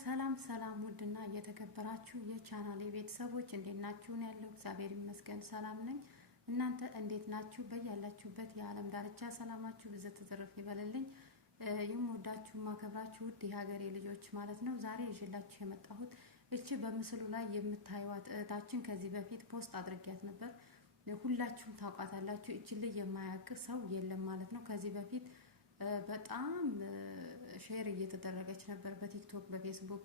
ሰላም ሰላም ውድና እየተከበራችሁ የቻናሌ ቤተሰቦች እንዴት ናችሁ? ነው ያለው። እግዚአብሔር ይመስገን ሰላም ነኝ። እናንተ እንዴት ናችሁ? በያላችሁበት የዓለም ዳርቻ ሰላማችሁ ብዝት ትርፍ ይበልልኝ። የምወዳችሁ ማከብራችሁ ውድ የሀገሬ ልጆች ማለት ነው። ዛሬ ይዤላችሁ የመጣሁት እቺ በምስሉ ላይ የምታዩት እህታችን ከዚህ በፊት ፖስት አድርጊያት ነበር። ሁላችሁም ታውቃታላችሁ። እቺ ልጅ የማያውቅ ሰው የለም ማለት ነው። ከዚህ በፊት በጣም ሼር እየተደረገች ነበር በቲክቶክ፣ በፌስቡክ፣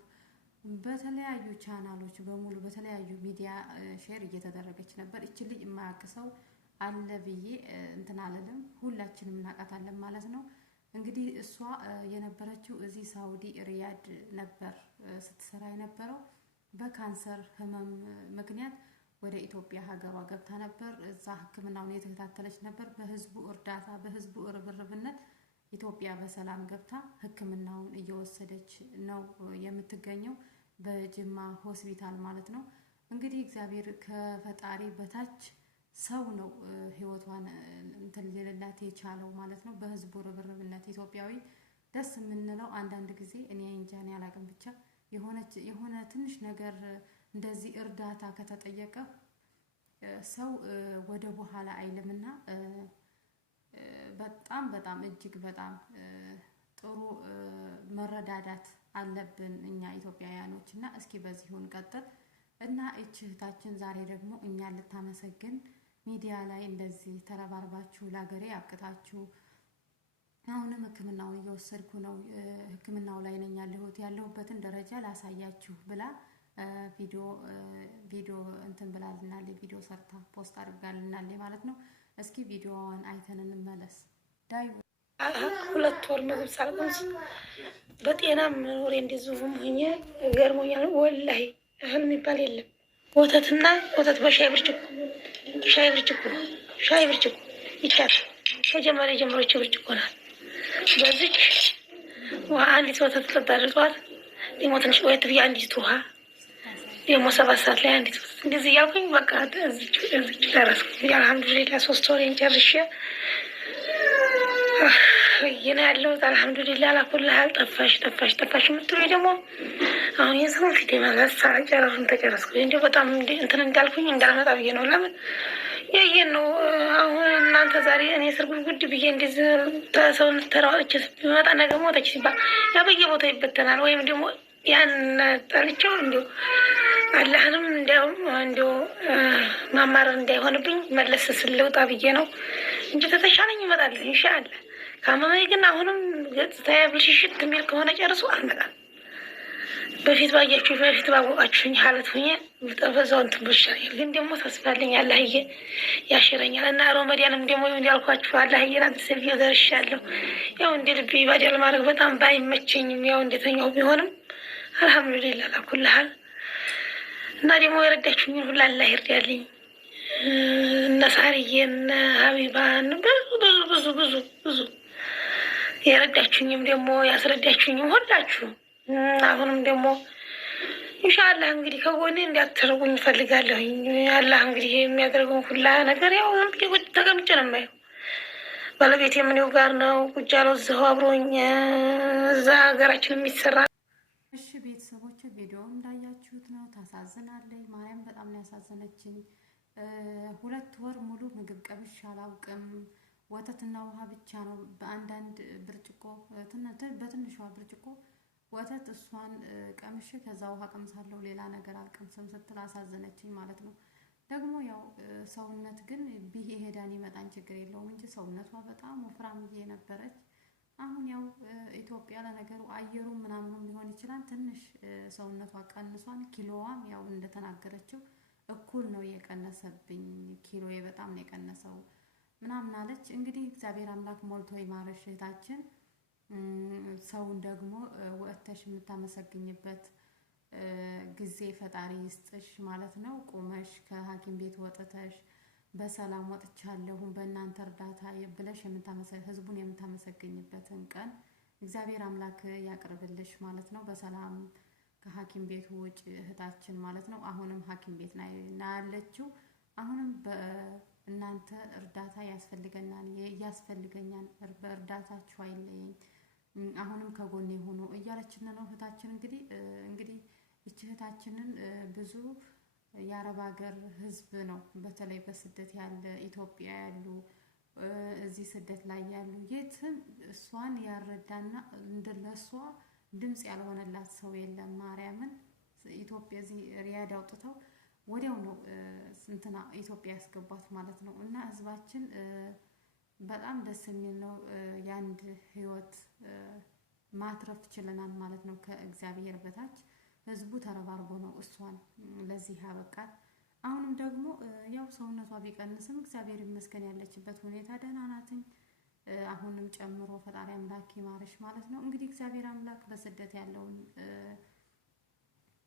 በተለያዩ ቻናሎች በሙሉ በተለያዩ ሚዲያ ሼር እየተደረገች ነበር። እቺ ልጅ የማያውቅ ሰው አለ ብዬ እንትን አልልም። ሁላችንም እናውቃታለን ማለት ነው። እንግዲህ እሷ የነበረችው እዚህ ሳውዲ ሪያድ ነበር ስትሰራ የነበረው። በካንሰር ህመም ምክንያት ወደ ኢትዮጵያ ሀገሯ ገብታ ነበር። እዛ ሕክምናውን የተከታተለች ነበር። በህዝቡ እርዳታ በህዝቡ ርብርብነት ኢትዮጵያ በሰላም ገብታ ሕክምናውን እየወሰደች ነው የምትገኘው በጅማ ሆስፒታል ማለት ነው። እንግዲህ እግዚአብሔር ከፈጣሪ በታች ሰው ነው ህይወቷን እንትን ሊልላት የቻለው ማለት ነው። በህዝቡ ርብርብነት ኢትዮጵያዊ ደስ የምንለው አንዳንድ ጊዜ እኔ እንጃን ያላቅም ብቻ የሆነ ትንሽ ነገር እንደዚህ እርዳታ ከተጠየቀ ሰው ወደ በኋላ አይልምና በጣም እጅግ በጣም ጥሩ መረዳዳት አለብን እኛ ኢትዮጵያውያኖች እና እስኪ በዚሁን ቀጥል እና እህታችን ዛሬ ደግሞ እኛን ልታመሰግን ሚዲያ ላይ እንደዚህ ተረባርባችሁ ለሀገሬ አብቅታችሁ አሁንም ሕክምናውን እየወሰድኩ ነው፣ ሕክምናው ላይ ነኝ ያለሁበትን ደረጃ ላሳያችሁ ብላ ቪዲዮ እንትን ብላልናል። ቪዲዮ ሰርታ ፖስት አድርጋልናል ማለት ነው። እስኪ ቪዲዮዋን አይተን እንመለስ። ዳይ 2 ወር ምግብ ሳልቀምስ በጤና መኖሬ እንደዚሁም ሆኜ ገርሞኛል። ወላሂ እህል የሚባል የለም። ወተት በሻይ ብርጭቆ ይቻል ከጀመረ ጀምሮች ብርጭቆ ናት። በዚች ውሃ አንዲት ወተት ትጠጣለች። ጠዋት ደግሞ ትንሽ ቆየት ብዬ አንዲት ውሃ ደግሞ 7 ሰዓት ላይ አንዲት ወተት እንደዚህ እያልኩኝ በቃ እዚች ደረስኩ። አልሐምዱሊላህ 3 ወሬን ጨርሼ ይሄን ያለሁት አልሐምዱሊላህ። አላኩልሃል ጠፋሽ የምትሉ ደግሞ አሁን የሰው ፊት የመለሳ ጨረሩን ተጨረስኩ። እንደው በጣም እንትን እንዳልኩኝ እንዳልመጣ ብዬ ነው። ለምን ያየን ነው አሁን እናንተ ዛሬ እኔ ስርጉድ ብዬ እንደዚህ ተሰውን ተራዋች ቢመጣ ነገ ሞተች ሲባል ያ በየቦታው ይበተናል። ወይም ደግሞ ያን ጠልቼው እንደው አላህንም እንደው ማማረር እንዳይሆንብኝ መለስ ስለውጣ ብዬ ነው እንጂ ተተሻለኝ ይመጣል ኢንሻአላህ። ካመመኝ ግን አሁንም ገጽታዬ ብልሽሽት የሚል ከሆነ ጨርሶ አልመጣም። በፊት ባወቃችሁኝ ሀለት ሁኜ በዛው እንትን ብሻለኝ። ግን ደግሞ ተስፋለኝ አላህዬ ያሽረኛል እና ሮመዳንም ደግሞ ያልኳችሁ አላህዬ አድርሰኝ ደርሻለሁ። ያው እንደ ልቤ ኢባዳ ለማድረግ በጣም ባይመቸኝም ያው እንደተኛው ቢሆንም አልሐምዱሊላህ ላኩልሃል እና ደግሞ የረዳችሁኝን ሁላ አላህ ይርዳልኝ። እነ ሳርዬ እነ ሀቢባን ብዙ የረዳችሁኝም ደግሞ ያስረዳችሁኝም ሁላችሁ አሁንም ደግሞ ኢንሻአላህ እንግዲህ ከጎኔ እንዲያተርጉኝ እፈልጋለሁኝ። አላህ እንግዲህ የሚያደርገው ሁላ ነገር ያው ቁጭ ተቀምጬ ነው የማየው። ባለቤቴ ምኔው ጋር ነው ቁጭ ያለው እዛው አብሮኝ እዛ ሀገራችን የሚሰራ። እሺ ቤተሰቦች ቪዲዮ እንዳያችሁት ነው። ታሳዝናለች። ማርያም በጣም ነው ያሳዘነችኝ። 2 ወር ሙሉ ምግብ ቀምሼ አላውቅም። ወተትና ውሃ ብቻ ነው በአንዳንድ ብርጭቆ በትንሿ ብርጭቆ ወተት እሷን ቀምሼ ከዛ ውሃ ቀምሳለሁ፣ ሌላ ነገር አልቀምስም ስትል አሳዘነችኝ ማለት ነው። ደግሞ ያው ሰውነት ግን ቢሄዳን ይመጣን ችግር የለውም እንጂ ሰውነቷ በጣም ወፍራምዬ ነበረች። አሁን ያው ኢትዮጵያ ለነገሩ አየሩ ምናምኑም ሊሆን ይችላል ትንሽ ሰውነቷ ቀንሷን። ኪሎዋም ያው እንደተናገረችው እኩል ነው የቀነሰብኝ፣ ኪሎዬ በጣም ነው የቀነሰው ምናምን አለች። እንግዲህ እግዚአብሔር አምላክ ሞልቶ ይማረሽ እህታችን። ሰውን ደግሞ ወጥተሽ የምታመሰግኝበት ጊዜ ፈጣሪ ይስጥሽ ማለት ነው። ቁመሽ ከሐኪም ቤት ወጥተሽ በሰላም ወጥቻለሁ በእናንተ እርዳታ ብለሽ ህዝቡን የምታመሰግኝበትን ቀን እግዚአብሔር አምላክ ያቅርብልሽ ማለት ነው። በሰላም ከሐኪም ቤት ውጭ እህታችን ማለት ነው። አሁንም ሐኪም ቤት ነው ያለችው። አሁንም በእናንተ እርዳታ ያስፈልገኛል በእርዳታችሁ አይለየኝ፣ አሁንም ከጎኔ ሆኖ እያለችን ነው እህታችን። እንግዲህ ይህች እህታችንን ብዙ የአረብ ሀገር ህዝብ ነው በተለይ በስደት ያለ ኢትዮጵያ ያሉ እዚህ ስደት ላይ ያሉ የትም እሷን ያረዳና እንደለሷ ድምጽ ያልሆነላት ሰው የለም። ማርያምን ኢትዮጵያ እዚህ ሪያድ አውጥተው ወዲያው ነው እንትና ኢትዮጵያ ያስገቧት ማለት ነው። እና ህዝባችን በጣም ደስ የሚል ነው። የአንድ ህይወት ማትረፍ ችለናል ማለት ነው። ከእግዚአብሔር በታች ህዝቡ ተረባርቦ ነው እሷን ለዚህ ያበቃት። አሁንም ደግሞ ያው ሰውነቷ ቢቀንስም እግዚአብሔር ይመስገን ያለችበት ሁኔታ ደህና ናትኝ። አሁንም ጨምሮ ፈጣሪ አምላክ ይማርሽ ማለት ነው። እንግዲህ እግዚአብሔር አምላክ በስደት ያለውን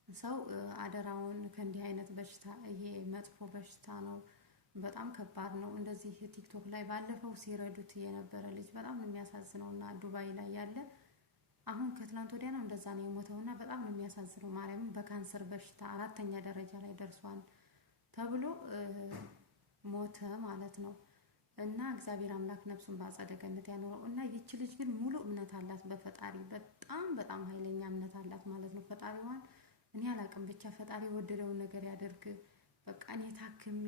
ሰው አደራውን ከእንዲህ አይነት በሽታ ይሄ መጥፎ በሽታ ነው፣ በጣም ከባድ ነው። እንደዚህ ቲክቶክ ላይ ባለፈው ሲረዱት የነበረ ልጅ በጣም ነው የሚያሳዝነው እና ዱባይ ላይ ያለ አሁን ከትላንት ወዲያ ነው እንደዛ ነው የሞተውና በጣም ነው የሚያሳዝነው። ማርያምን በካንሰር በሽታ 4ኛ ደረጃ ላይ ደርሷል ተብሎ ሞተ ማለት ነው። እና እግዚአብሔር አምላክ ነፍሱን በአጸደ ገነት ያኖረው። እና ይቺ ልጅ ግን ሙሉ እምነት አላት በፈጣሪ በጣም ኃይለኛ እምነት አላት ማለት ነው። ፈጣሪዋን እኔ አላቅም ብቻ ፈጣሪ የወደደውን ነገር ያደርግ። በቃ እኔ ታክሜ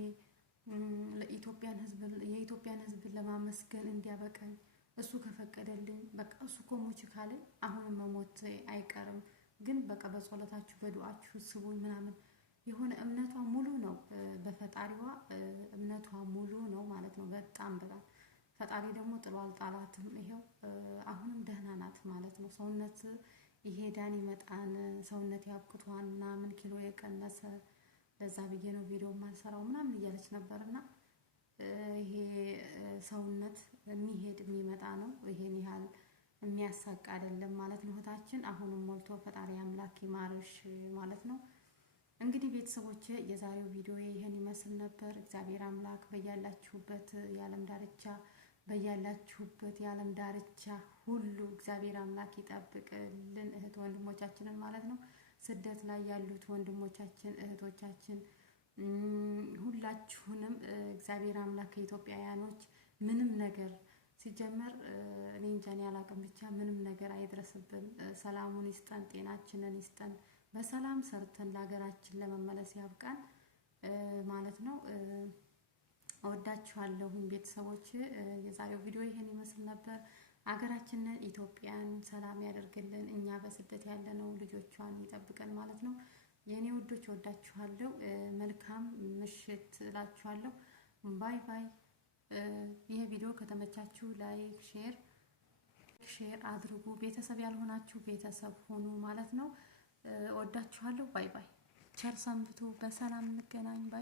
የኢትዮጵያን ሕዝብ ለማመስገን እንዲያበቃኝ እሱ ከፈቀደልኝ በቃ እሱ ኮሞች ካለ አሁንም መሞት አይቀርም። ግን በቃ በጸሎታችሁ በዱዓችሁ ስቡኝ ምናምን የሆነ እምነቷ ሙሉ ነው በፈጣሪዋ እምነቷ ሙሉ ነው ማለት ነው። በጣም ፈጣሪ ደግሞ ጥሎ አልጣላትም። ይሄው አሁንም ደህና ናት ማለት ነው። ሰውነት ይሄዳን ይመጣን ሰውነት ያብቅቷን ምናምን ኪሎ የቀነሰ ለዛ ብዬ ነው ቪዲዮ ማልሰራው ምናምን እያለች ነበርና ይሄ ሰውነት የሚሄድ የሚመጣ ነው። ይሄን ያህል የሚያሳቅ አይደለም ማለት ነው። እህታችን አሁንም ሞልቶ ፈጣሪ አምላክ ይማርሽ ማለት ነው። እንግዲህ ቤተሰቦቼ የዛሬው ቪዲዮ ይሄን ይመስል ነበር። እግዚአብሔር አምላክ በያላችሁበት የዓለም ዳርቻ ሁሉ እግዚአብሔር አምላክ ይጠብቅልን እህት ወንድሞቻችንን ማለት ነው። ስደት ላይ ያሉት ወንድሞቻችን እህቶቻችን ሁላችሁንም እግዚአብሔር አምላክ ከኢትዮጵያውያኖች ምንም ነገር ሲጀመር እኔ እንጃ እኔ አላቅም ብቻ ምንም ነገር አይድረስብን። ሰላሙን ይስጠን፣ ጤናችንን ይስጠን፣ በሰላም ሰርተን ለሀገራችን ለመመለስ ያብቃን ማለት ነው። እወዳችኋለሁኝ ቤተሰቦች። የዛሬው ቪዲዮ ይሄን ይመስል ነበር። ሀገራችንን ኢትዮጵያን ሰላም ያደርግልን፣ እኛ በስደት ያለነው ልጆቿን ይጠብቀን ማለት ነው። የኔ ውዶች እወዳችኋለሁ። መልካም ምሽት እላችኋለሁ። ባይ ባይ። ይሄ ቪዲዮ ከተመቻችሁ ላይክ፣ ሼር አድርጉ። ቤተሰብ ያልሆናችሁ ቤተሰብ ሆኑ ማለት ነው። እወዳችኋለሁ። ባይ ባይ። ቸር ሰንብቱ። በሰላም እንገናኝ። ባይ